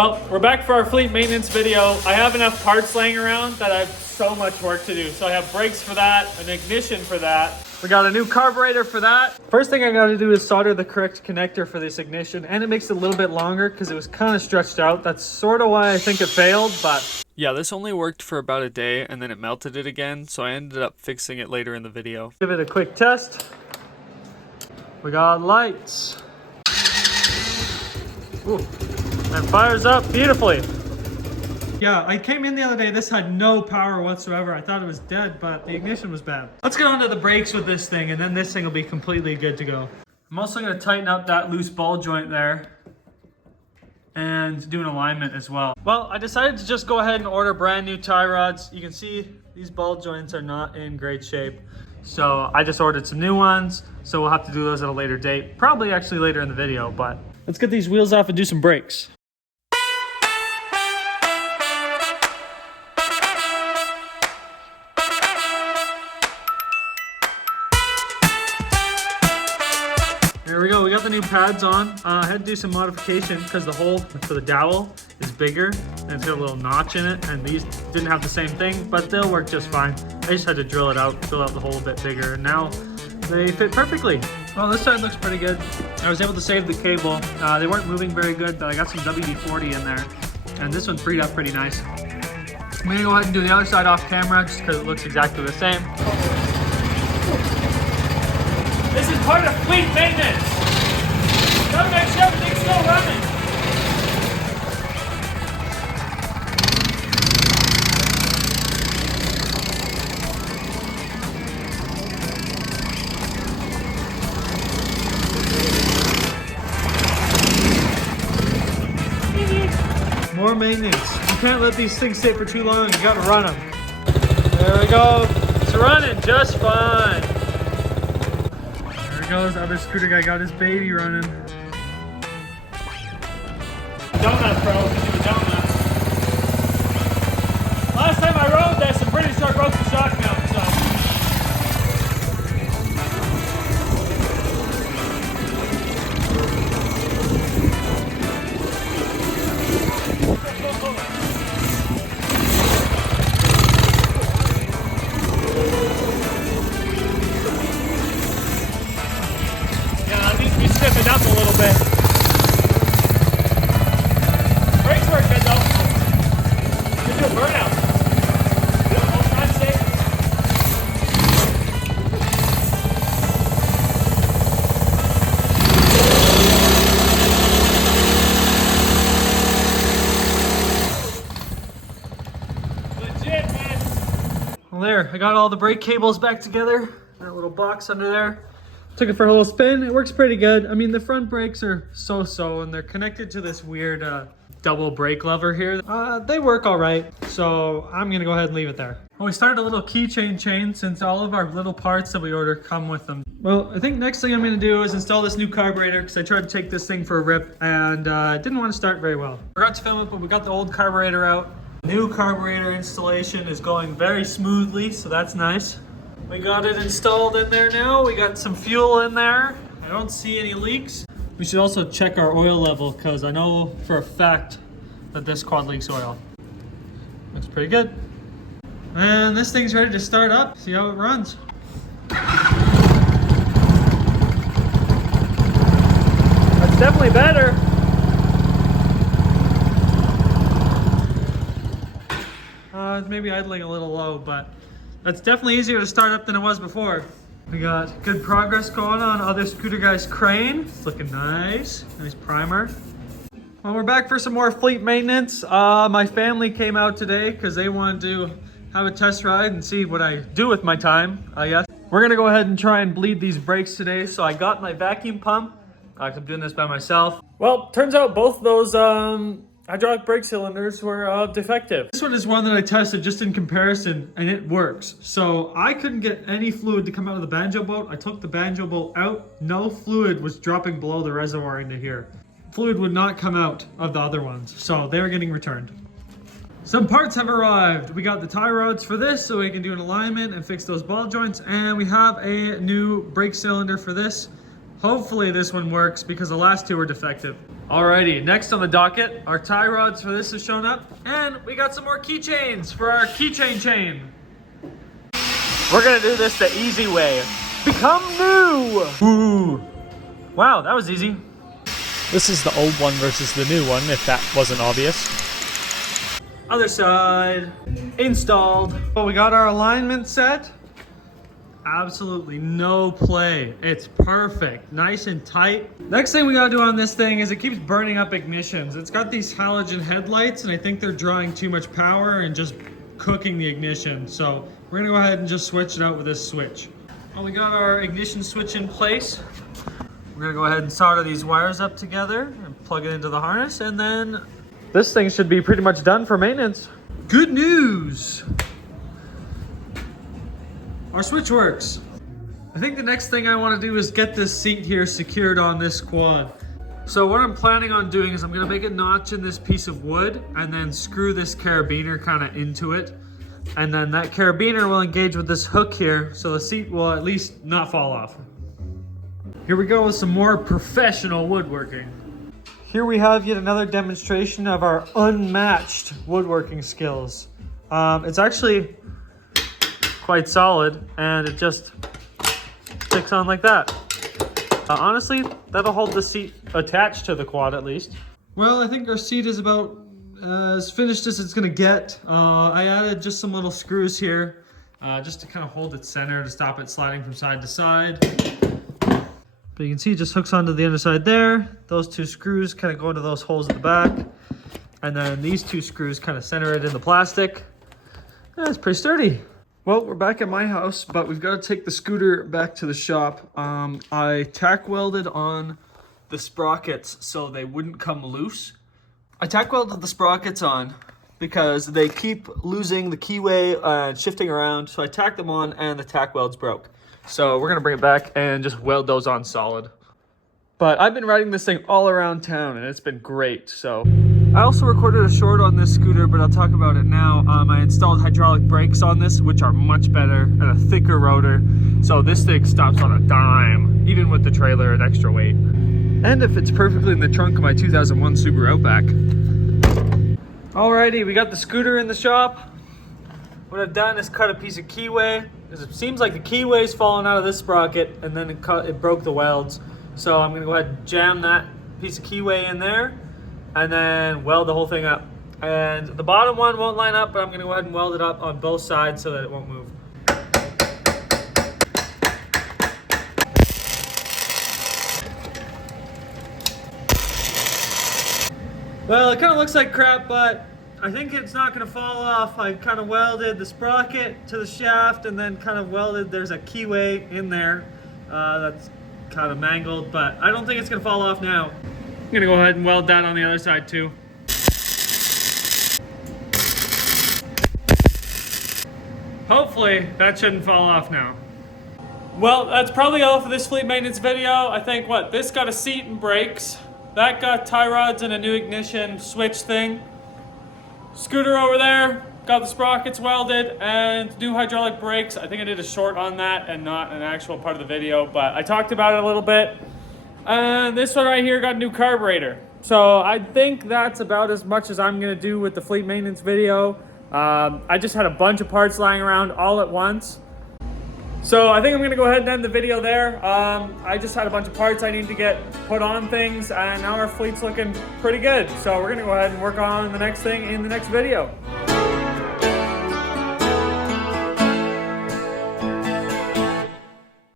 Well, we're back for our fleet maintenance video. I have enough parts laying around that I have so much work to do. So I have brakes for that, an ignition for that. We got a new carburetor for that. First thing I gotta do is solder the correct connector for this ignition, and it makes it a little bit longer because it was kind of stretched out. That's sort of why I think it failed, but yeah, this only worked for about a day and then it melted it again. So I ended up fixing it later in the video. Give it a quick test. We got lights. Ooh. And fires up beautifully. Yeah, I came in the other day, this had no power whatsoever. I thought it was dead, but the ignition was bad. Let's get onto the brakes with this thing, and then this thing will be completely good to go. I'm also gonna tighten up that loose ball joint there and do an alignment as well. Well, I decided to just go ahead and order brand new tie rods. You can see these ball joints are not in great shape. So I just ordered some new ones, so we'll have to do those at a later date. Probably actually later in the video, but let's get these wheels off and do some brakes. There we go, we got the new pads on. I had to do some modification because the hole for the dowel is bigger and it's got a little notch in it, and these didn't have the same thing, but they'll work just fine. I just had to drill it out, fill out the hole a bit bigger, and now they fit perfectly. Well, this side looks pretty good. I was able to save the cable. They weren't moving very good, but I got some WD-40 in there, and this one freed up pretty nice. I'm gonna go ahead and do the other side off camera just because it looks exactly the same. This is part of fleet maintenance. Gotta make sure everything's still running. More maintenance. You can't let these things sit for too long. You gotta run them. There we go. It's running just fine. Goes, other scooter guy got his baby running. Donut, bro. We do donuts. Last time I rode this, I'm pretty sure I broke the shock mount, so. It up a little bit. Brakes work good though. You can do a burnout. Yep, all time safe. Legit, man. Well, there, I got all the brake cables back together. That little box under there. Took it for a little spin. It works pretty good. I mean, the front brakes are so-so, and they're connected to this weird double brake lever here. They work all right, so I'm gonna go ahead and leave it there. Well, we started a little keychain chain since all of our little parts that we order come with them. Well, I think next thing I'm gonna do is install this new carburetor because I tried to take this thing for a rip and it didn't want to start very well. Forgot to film it, but we got the old carburetor out. New carburetor installation is going very smoothly, so that's nice. We got it installed in there now. We got some fuel in there. I don't see any leaks. We should also check our oil level because I know for a fact that this quad leaks oil. Looks pretty good. And this thing's ready to start up. See how it runs. That's definitely better. It's maybe idling a little low, but that's definitely easier to start up than it was before. We got good progress going on other scooter guy's crane. It's looking nice. Nice primer. Well, we're back for some more fleet maintenance. My family came out today because they wanted to have a test ride and see what I do with my time, I guess. We're gonna go ahead and try and bleed these brakes today. So I got my vacuum pump. I'm doing this by myself. Well, turns out both those hydraulic brake cylinders were defective. This one is one that I tested just in comparison, and it works. So I couldn't get any fluid to come out of the banjo boat. I took the banjo boat out. No fluid was dropping below the reservoir into here. Fluid would not come out of the other ones, so they were getting returned. Some parts have arrived. We got the tie rods for this so we can do an alignment and fix those ball joints, and we have a new brake cylinder for this. Hopefully this one works because the last two were defective. Alrighty, next on the docket, our tie rods for this have shown up, and we got some more keychains for our keychain chain. We're gonna do this the easy way. Become new! Ooh. Wow, that was easy. This is the old one versus the new one, if that wasn't obvious. Other side, installed. Oh, we got our alignment set. Absolutely no play. It's perfect, nice and tight. Next thing we gotta do on this thing is it keeps burning up ignitions. It's got these halogen headlights and I think they're drawing too much power and just cooking the ignition. So we're gonna go ahead and just switch it out with this switch. Well, we got our ignition switch in place. We're gonna go ahead and solder these wires up together and plug it into the harness, and then this thing should be pretty much done for maintenance. Good news! Our switch works. I think the next thing I want to do is get this seat here secured on this quad. So what I'm planning on doing is I'm going to make a notch in this piece of wood and then screw this carabiner kind of into it. And then that carabiner will engage with this hook here so the seat will at least not fall off. Here we go with some more professional woodworking. Here we have yet another demonstration of our unmatched woodworking skills. It's actually quite solid and it just sticks on like that. Honestly, that'll hold the seat attached to the quad at least. Well, I think our seat is about as finished as it's gonna get. I added just some little screws here just to kind of hold its center to stop it sliding from side to side. But you can see it just hooks onto the underside there. Those two screws kind of go into those holes at the back. And then these two screws kind of center it in the plastic. Yeah, it's pretty sturdy. Well, we're back at my house, but we've got to take the scooter back to the shop. I tack welded on the sprockets so they wouldn't come loose. I tack welded the sprockets on because they keep losing the keyway and shifting around. So I tacked them on and the tack welds broke. So we're gonna bring it back and just weld those on solid. But I've been riding this thing all around town and it's been great, so. I also recorded a short on this scooter, but I'll talk about it now. I installed hydraulic brakes on this, which are much better, and a thicker rotor. So this thing stops on a dime, even with the trailer and extra weight. And it fits perfectly in the trunk of my 2001 Subaru Outback. Alrighty, we got the scooter in the shop. What I've done is cut a piece of keyway. It seems like the keyway's fallen out of this sprocket, and then it broke the welds. So I'm gonna go ahead and jam that piece of keyway in there, and then weld the whole thing up. And the bottom one won't line up, but I'm gonna go ahead and weld it up on both sides so that it won't move. Well, it kind of looks like crap, but I think it's not gonna fall off. I kind of welded the sprocket to the shaft and then kind of welded, there's a keyway in there that's kind of mangled, but I don't think it's gonna fall off now. I'm gonna go ahead and weld that on the other side too. Hopefully that shouldn't fall off now. Well, that's probably all for this fleet maintenance video. I think this got a seat and brakes. That got tie rods and a new ignition switch thing. Scooter over there, got the sprockets welded and new hydraulic brakes. I think I did a short on that and not an actual part of the video, but I talked about it a little bit. And this one right here got a new carburetor. So I think that's about as much as I'm gonna do with the fleet maintenance video. I just had a bunch of parts lying around all at once. So I think I'm gonna go ahead and end the video there. I just had a bunch of parts I need to get put on things, and now our fleet's looking pretty good. So we're gonna go ahead and work on the next thing in the next video.